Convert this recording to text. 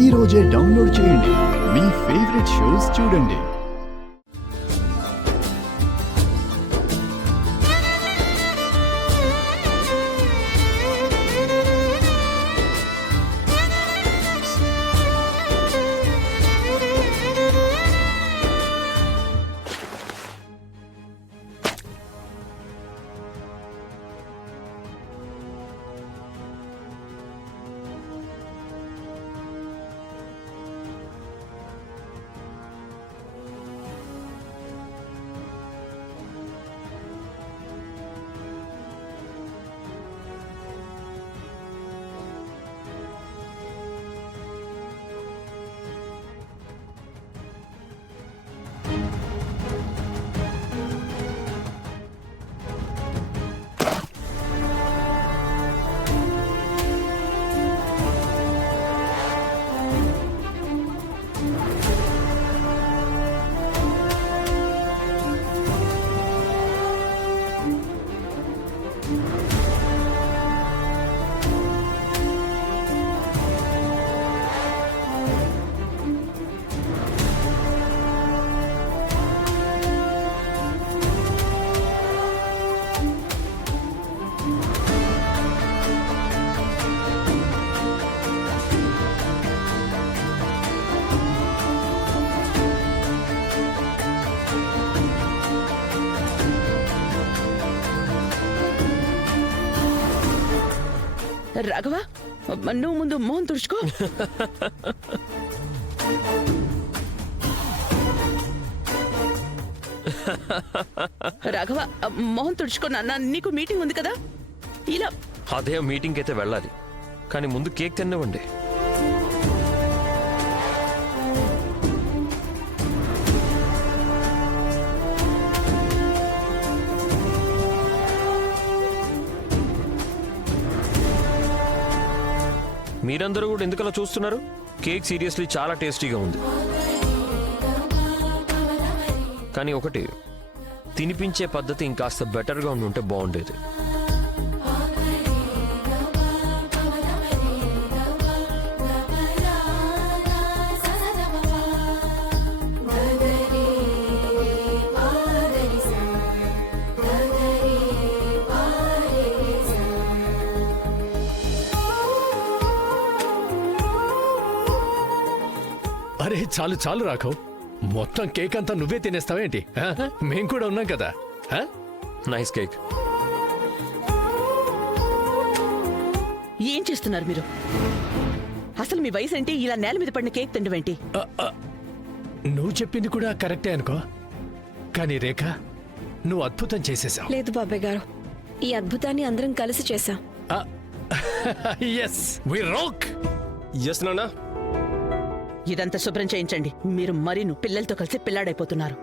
ఈ రోజే డౌన్లోడ్ చేయండి. మీ ఫేవరెట్ షోస్ చూడండి. రాఘవ, నువ్వు ముందు మోహన్ తుడుచుకో. రాఘవ, మోహన్ తుడుచుకో నాన్న, నీకు మీటింగ్ ఉంది కదా. ఇలా అదే మీటింగ్ అయితే వెళ్ళాలి, కానీ ముందు కేక్ తినవండి. మీరందరూ కూడా ఎందుకలా చూస్తున్నారు? కేక్ సీరియస్లీ చాలా టేస్టీగా ఉంది, కానీ ఒకటి, తినిపించే పద్ధతి ఇంకాస్త బెటర్గా ఉండుంటే బాగుండేది. అరే చాలు చాలు రాఘవ్, మొత్తం కేక్ అంతా నువ్వే తినేస్తావేంటి? మేం కూడా ఉన్నాం కదా. Nice cake. ఏం చేస్తున్నారు మీరు? అసలు మీ వయసు ఏంటి? ఇలా నేల మీద పడిన కేక్ తిండవేంటి? నువ్వు చెప్పింది కూడా కరెక్టే అనుకో, కానీ రేఖ, నువ్వు అద్భుతం చేసేసావు. లేదు బాబాయ్ గారు, ఈ అద్భుతాన్ని అందరం కలిసి చేశాం. yes we rock. ఎస్ నాన్నా. ఇదంతా శుభ్రం చేయించండి. మీరు మరీను పిల్లలతో కలిసి పిల్లాడైపోతున్నారు.